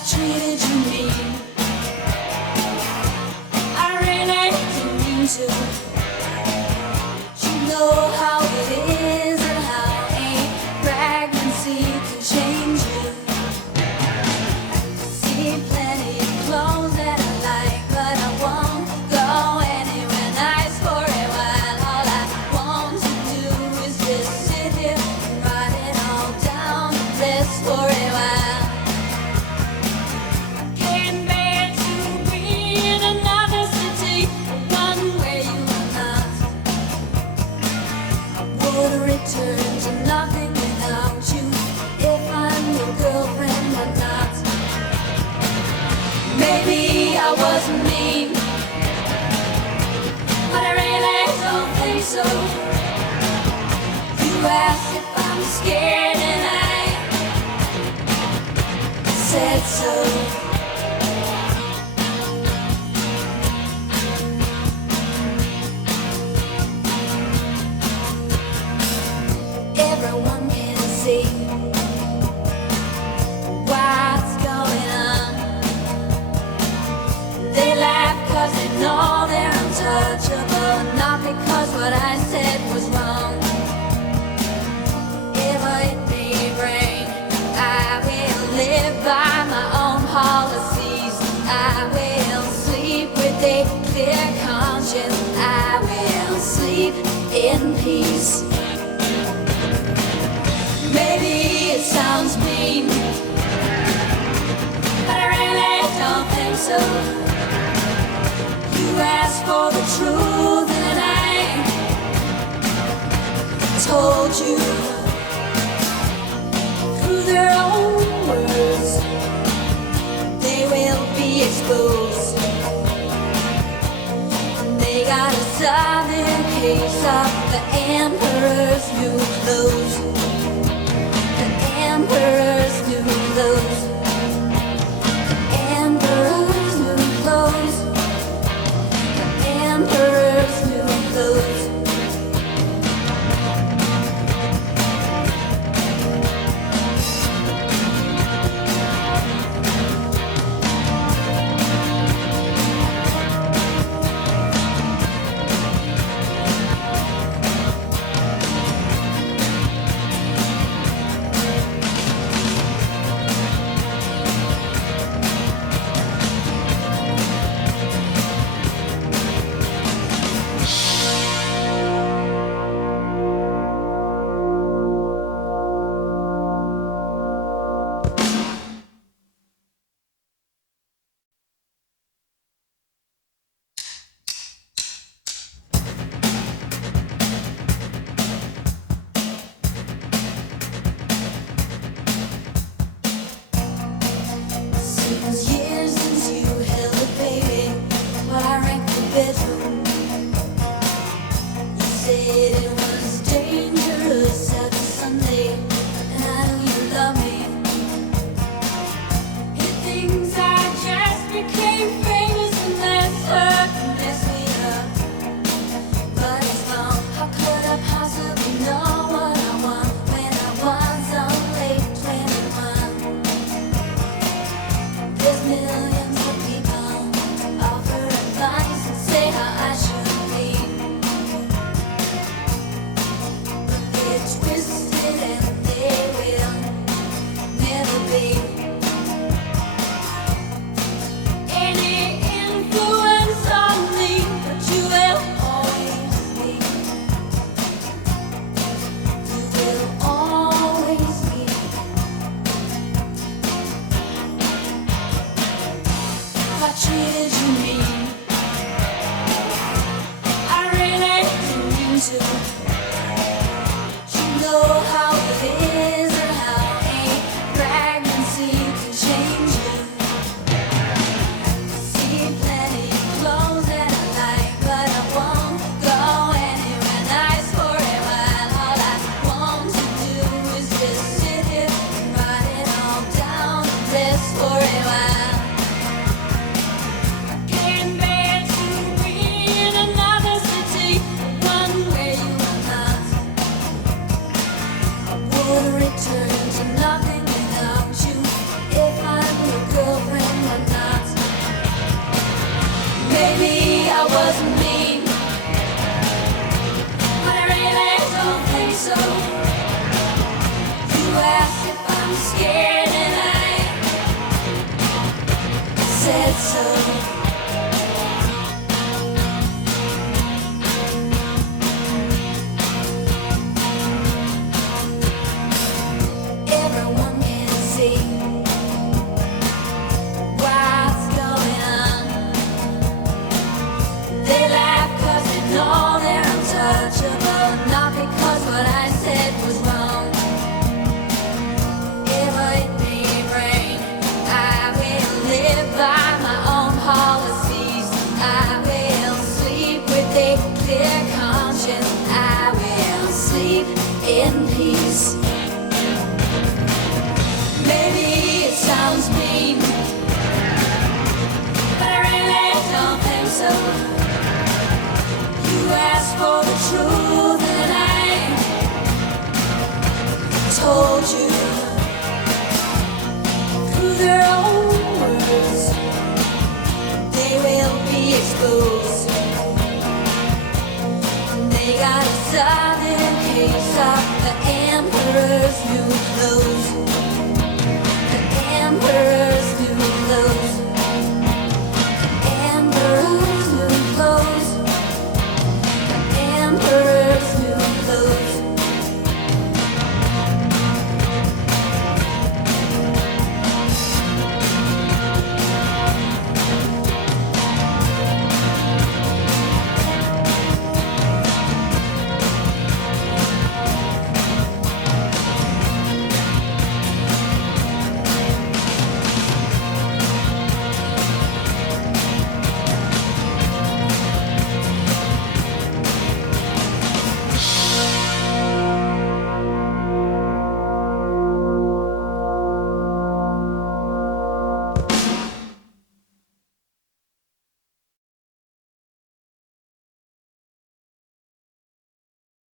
treated you mean. I really didn't mean to. You know how it is and how a pregnancy can change you. See plenty of clothes that I like, but I won't go anywhere nice for a while. All I want to do is just sit here and write it all down and rest for a while. Return to nothing without you. If I'm your girlfriend or not. Maybe I wasn't mean, but I really don't think so. You asked if I'm scared and I said so. Everyone can see what's going on. They laugh cause they know they're untouchable, not because what I said was wrong. If it may rain, I will live by my own policies. I will sleep with a clear conscience. I will sleep in peace. Maybe it sounds mean, but I really don't think so. You asked for the truth and I told you through their own words. They will be exposed, and they got a southern case of the Emperour's new clothes. Emperor's new clothes. Emperor's new clothes. Emperor's new clothes. Years since you held a baby while I ranked the bedroom. You said it was dangerous after Sunday, and I know you love me. He thinks I just became famous and that's her to mess me up. But it's gone. How could I possibly know what I want when I was only 21? There's millions of people offer advice and say how I should be, but they're twisted and they will never be any influence on me. But you will always be. You will always be. I treated you mean. I really didn't mean to. You know how it is and how a pregnancy can change you. See plenty of clothes that I like, but I won't go anywhere nice for a while. All I want to do is just sit here and write it all down and rest for a while. said so.